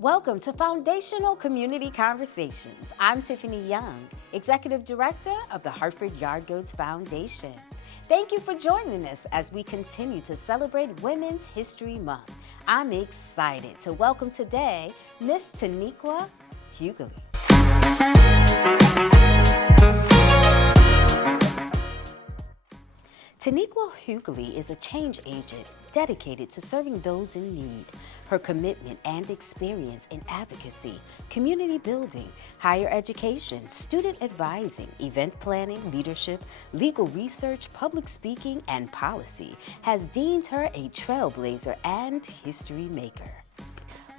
Welcome to Foundational Community Conversations. I'm Tiffany Young, Executive Director of the Hartford Yard Goats Foundation. Thank you for joining us as we continue to celebrate Women's History Month. I'm excited to welcome today Miss Taniqua Huguley. Taniqua Huguley is a change agent dedicated to serving those in need. Her commitment and experience in advocacy, community building, higher education, student advising, event planning, leadership, legal research, public speaking, and policy has deemed her a trailblazer and history maker.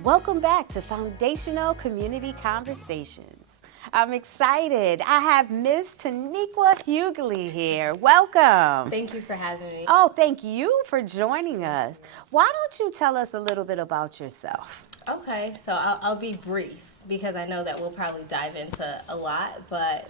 Welcome back to Foundational Community Conversations. I'm excited. I have Miss Taniqua Huguley here. Welcome. Thank you for having me. Oh, thank you for joining us. Why don't you tell us a little bit about yourself? Okay, so I'll be brief because I know that we'll probably dive into a lot, but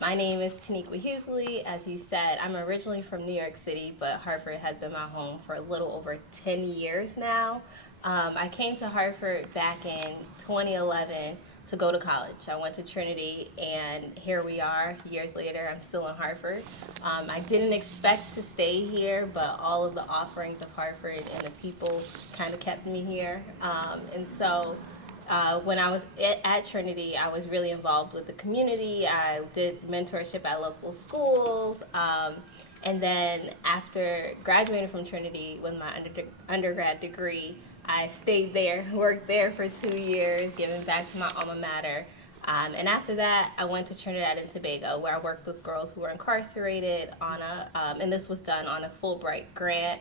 my name is Taniqua Huguley. As you said, I'm originally from New York City, but Hartford has been my home for a little over 10 years now. I came to Hartford back in 2011 to go to college. I went to Trinity, and here we are years later. I'm still in Hartford. I didn't expect to stay here, but all of the offerings of Hartford and the people kind of kept me here. And so when I was at Trinity, I was really involved with the community. I did mentorship at local schools. And then after graduating from Trinity with my undergrad degree, I stayed there, worked there for 2 years, giving back to my alma mater. And after that, I went to Trinidad and Tobago, where I worked with girls who were incarcerated on and this was done on a Fulbright grant.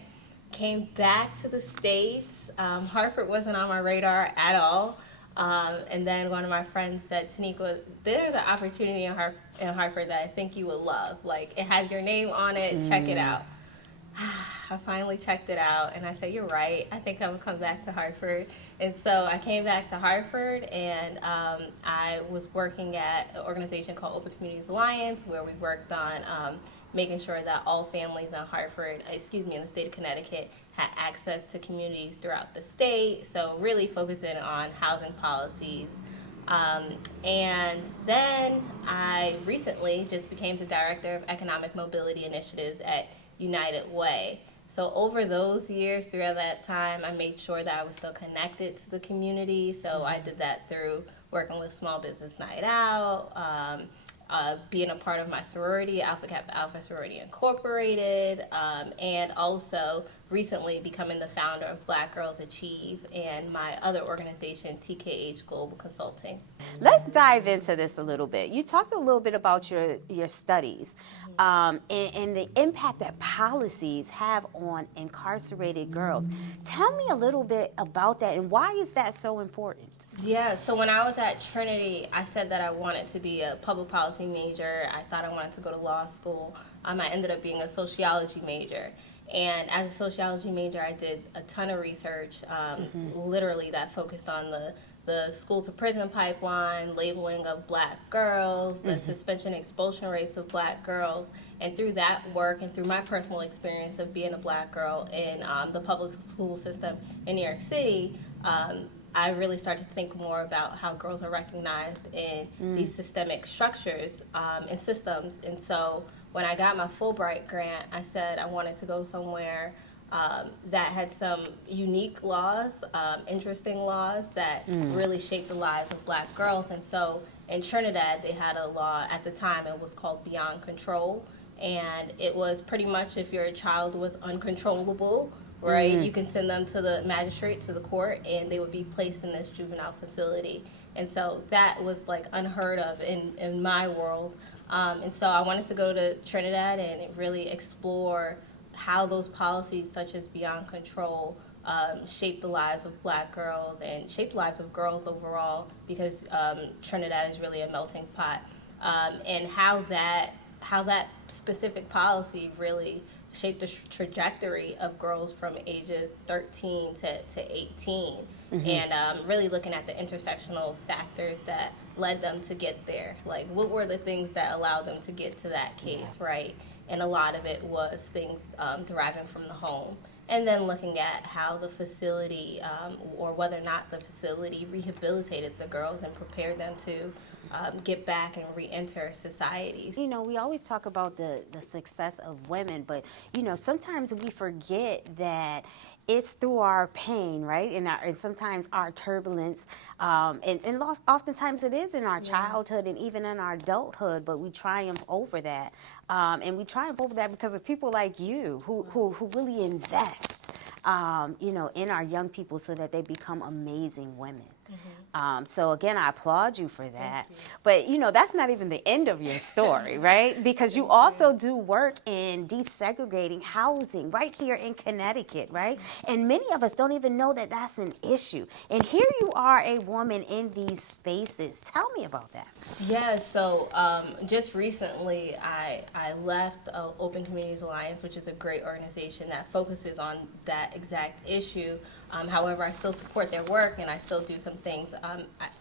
Came back to the States. Hartford wasn't on my radar at all. And then one of my friends said, Taniqua, there's an opportunity in Hartford that I think you would love. Like, it has your name on it. Check it out. I finally checked it out, and I said, you're right. I think I'm going to come back to Hartford. And so I came back to Hartford, and I was working at an organization called Open Communities Alliance, where we worked on making sure that all families in the state of Connecticut had access to communities throughout the state. So really focusing on housing policies. And then I recently just became the Director of Economic Mobility Initiatives at United Way. So over those years, throughout that time, I made sure that I was still connected to the community. So I did that through working with Small Business Night Out, being a part of my sorority, Alpha Kappa Alpha Sorority Incorporated, and also recently becoming the founder of Black Girls Achieve and my other organization, TKH Global Consulting. Let's dive into this a little bit. You talked a little bit about your studies and the impact that policies have on incarcerated girls. Tell me a little bit about that, and why is that so important? Yeah, so when I was at Trinity, I said that I wanted to be a public policy major. I thought I wanted to go to law school. I ended up being a sociology major. And as a sociology major, I did a ton of research, literally that focused on the school-to-prison pipeline, labeling of Black girls, the suspension expulsion rates of Black girls. And through that work and through my personal experience of being a Black girl in the public school system in New York City, I really started to think more about how girls are recognized in these systemic structures and systems. And so when I got my Fulbright grant, I said I wanted to go somewhere that had some unique laws, interesting laws that really shaped the lives of Black girls. And so in Trinidad, they had a law at the time. It was called Beyond Control. And it was pretty much if your child was uncontrollable, right, you can send them to the magistrate, to the court, and they would be placed in this juvenile facility. And so that was like unheard of in my world. And so I wanted to go to Trinidad and really explore how those policies such as Beyond Control shape the lives of Black girls and shape the lives of girls overall, because Trinidad is really a melting pot, and how that specific policy really shaped the trajectory of girls from ages 13 to 18, and really looking at the intersectional factors that led them to get there. Like, what were the things that allowed them to get to that case, right? And a lot of it was things deriving from the home. and then looking at how the facility or whether or not the facility rehabilitated the girls and prepared them to get back and re-enter society. You know, we always talk about the success of women, but, you know, sometimes we forget that it's through our pain, right? And sometimes our turbulence, and oftentimes it is in our childhood and even in our adulthood, but we triumph over that. And we triumph over that because of people like you who really invest, you know, in our young people so that they become amazing women. So again, I applaud you for that. But you know, that's not even the end of your story, right? Because you also do work in desegregating housing right here in Connecticut, right? And many of us don't even know that that's an issue. And here you are, a woman in these spaces. Tell me about that. Yeah, so just recently I left Open Communities Alliance, which is a great organization that focuses on that exact issue. However, I still support their work and I still do some things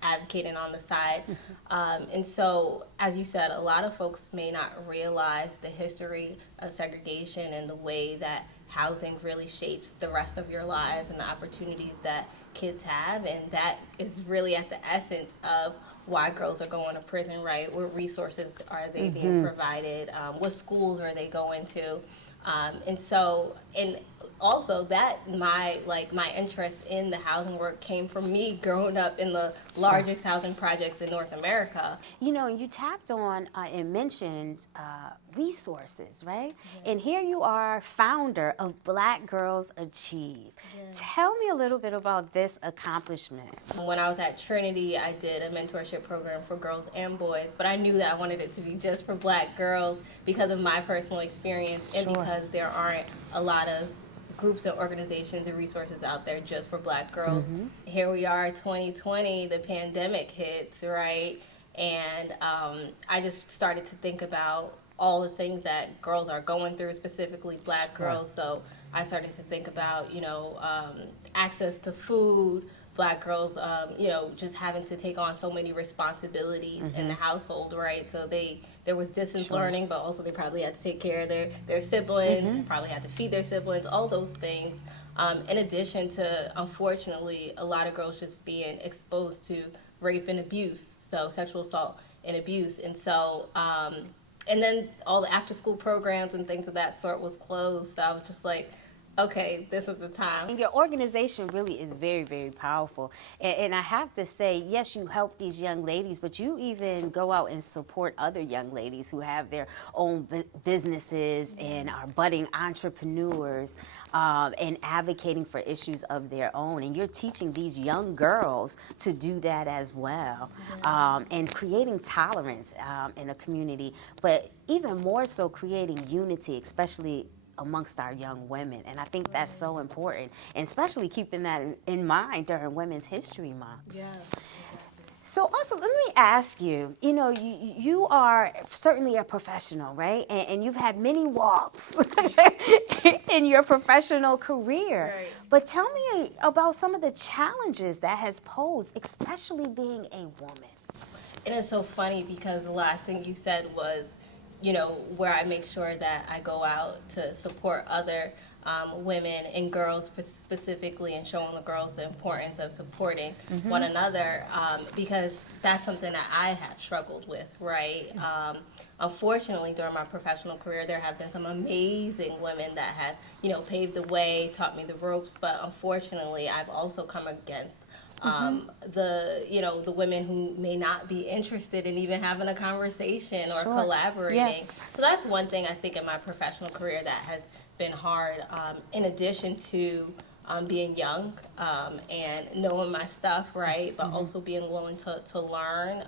advocating on the side. And so, as you said, a lot of folks may not realize the history of segregation and the way that housing really shapes the rest of your lives and the opportunities that kids have. And that is really at the essence of why girls are going to prison, right? What resources are they being provided? What schools are they going to? And also that my interest in the housing work came from me growing up in the largest housing projects in North America. You know, you tapped on and mentioned resources, right? Yeah. And here you are, founder of Black Girls Achieve. Yeah. Tell me a little bit about this accomplishment. When I was at Trinity, I did a mentorship program for girls and boys, but I knew that I wanted it to be just for Black girls because of my personal experience and because there aren't a lot of groups and organizations and resources out there just for Black girls. Here we are, 2020, the pandemic hits, right? And I just started to think about all the things that girls are going through, specifically Black girls. So I started to think about, you know, access to food, Black girls, you know, just having to take on so many responsibilities in the household, right? So there was distance learning, but also they probably had to take care of their siblings, probably had to feed their siblings, all those things. In addition to, unfortunately, a lot of girls just being exposed to rape and abuse, so sexual assault and abuse. And so, and then all the after-school programs and things of that sort was closed. So I was just like, okay, this is the time. And your organization really is very, very powerful. And I have to say, yes, you help these young ladies, but you even go out and support other young ladies who have their own businesses and are budding entrepreneurs and advocating for issues of their own. And you're teaching these young girls to do that as well, and creating tolerance in a community, but even more so creating unity, especially amongst our young women. And I think that's so important, and especially keeping that in mind during Women's History Month. Yeah. So also, let me ask you, you know, you are certainly a professional, right? And you've had many walks in your professional career. Right. But tell me about some of the challenges that has posed, especially being a woman. It is so funny because the last thing you said was, you know, where I make sure that I go out to support other women and girls specifically, and showing the girls the importance of supporting one another, because that's something that I have struggled with, right? Unfortunately, during my professional career, there have been some amazing women that have, you know, paved the way, taught me the ropes, but unfortunately, I've also come against the women who may not be interested in even having a conversation or collaborating. Yes. So that's one thing I think in my professional career that has been hard, in addition to being young and knowing my stuff, right, but also being willing to learn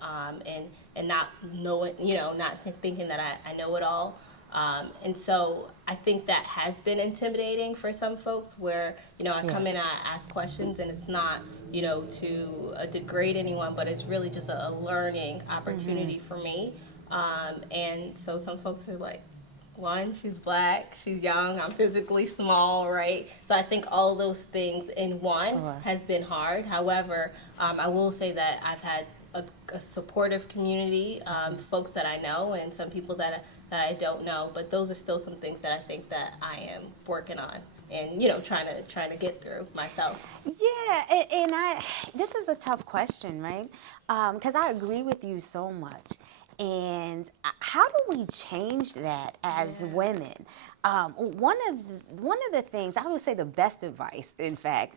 and not knowing, you know, not thinking that I know it all. And so I think that has been intimidating for some folks where, you know, I come in and I ask questions and it's not, you know, to degrade anyone, but it's really just a learning opportunity for me. And so some folks are like, one, she's Black, she's young, I'm physically small, right? So I think all those things in one has been hard. However, I will say that I've had a supportive community, folks that I know and some people that I don't know, but those are still some things that I think that I am working on. and trying to get through myself. Yeah, and this is a tough question, right? Because I agree with you so much. And how do we change that as women? One of the things, I would say the best advice, in fact,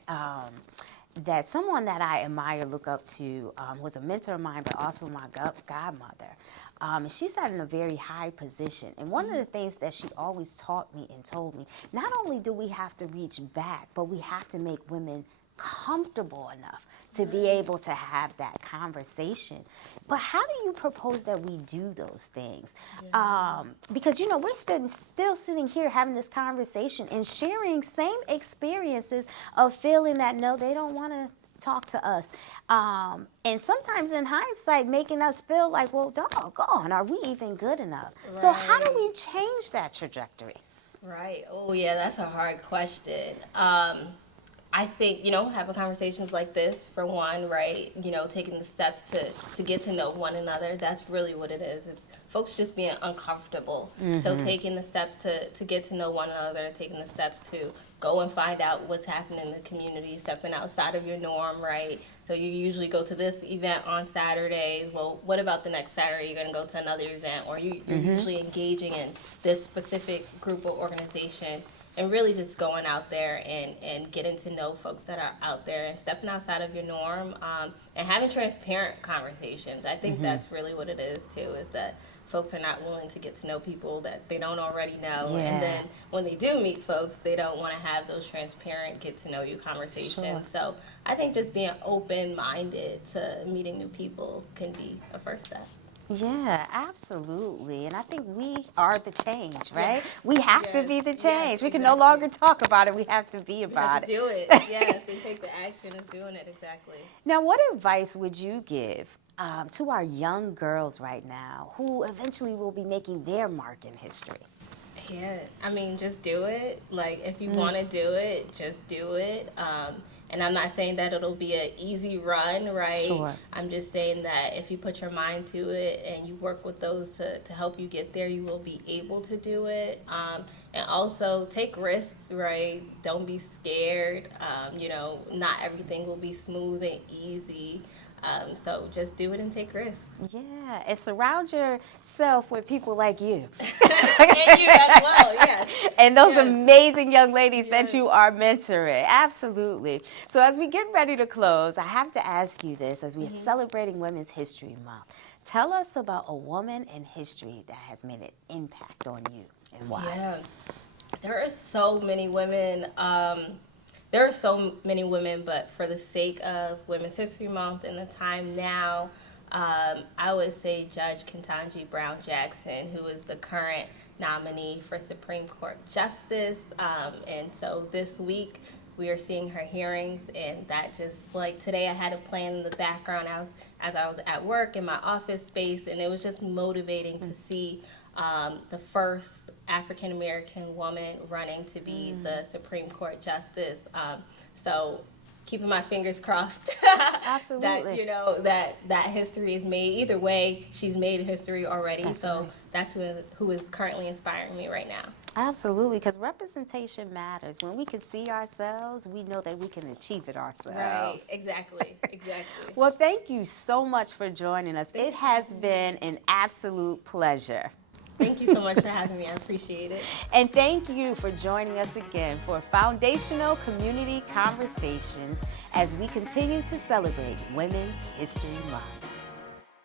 that someone that I admire, look up to, was a mentor of mine, but also my godmother. And she sat in a very high position. And one of the things that she always taught me and told me, not only do we have to reach back, but we have to make women comfortable enough to be able to have that conversation. But how do you propose that we do those things? Because, we're still sitting here having this conversation and sharing same experiences of feeling that, no, they don't want to talk to us. And sometimes in hindsight, making us feel like, well, doggone, are we even good enough? Right. So how do we change that trajectory? Right. Oh, yeah, that's a hard question. I think, having conversations like this, for one, right, taking the steps to get to know one another, that's really what it is. It's folks just being uncomfortable. So taking the steps to get to know one another, taking the steps to go and find out what's happening in the community, stepping outside of your norm, right? So you usually go to this event on Saturdays. Well, what about the next Saturday? You're going to go to another event, or you're usually engaging in this specific group or organization. And really just going out there and getting to know folks that are out there and stepping outside of your norm, and having transparent conversations. I think that's really what it is, too, is that folks are not willing to get to know people that they don't already know. Yeah. And then when they do meet folks, they don't want to have those transparent get-to-know-you conversations. Sure. So I think just being open-minded to meeting new people can be a first step. Yeah, absolutely. And I think we are the change, right? Yeah. We have to be the change. We can no longer talk about it. We have to be about it. We have to do it, yes, and take the action of doing it, exactly. Now, what advice would you give to our young girls right now who eventually will be making their mark in history? Yeah, I mean, just do it. Like, if you want to do it, just do it. And I'm not saying that it'll be an easy run, right? Sure. I'm just saying that if you put your mind to it and you work with those to help you get there, you will be able to do it. And also take risks, right? Don't be scared. Not everything will be smooth and easy. So just do it and take risks. Yeah, and surround yourself with people like you. And you as well, yes. And those amazing young ladies that you are mentoring. Absolutely. So as we get ready to close, I have to ask you this, as we are celebrating Women's History Month. Tell us about a woman in history that has made an impact on you and why. Yeah, there are so many women. There are so many women, but for the sake of Women's History Month and the time now, I would say Judge Ketanji Brown Jackson, who is the current nominee for Supreme Court Justice. And so this week we are seeing her hearings, and that just, like, today I had a plan in the background as I was at work in my office space, and it was just motivating to see the first African-American woman running to be the Supreme Court Justice. So keeping my fingers crossed Absolutely. that history is made. Either way, she's made history already. That's who is currently inspiring me right now. Absolutely, because representation matters. When we can see ourselves, we know that we can achieve it ourselves. Right, exactly. Well, thank you so much for joining us. It has been an absolute pleasure. Thank you so much for having me. I appreciate it. And thank you for joining us again for Foundational Community Conversations as we continue to celebrate Women's History Month.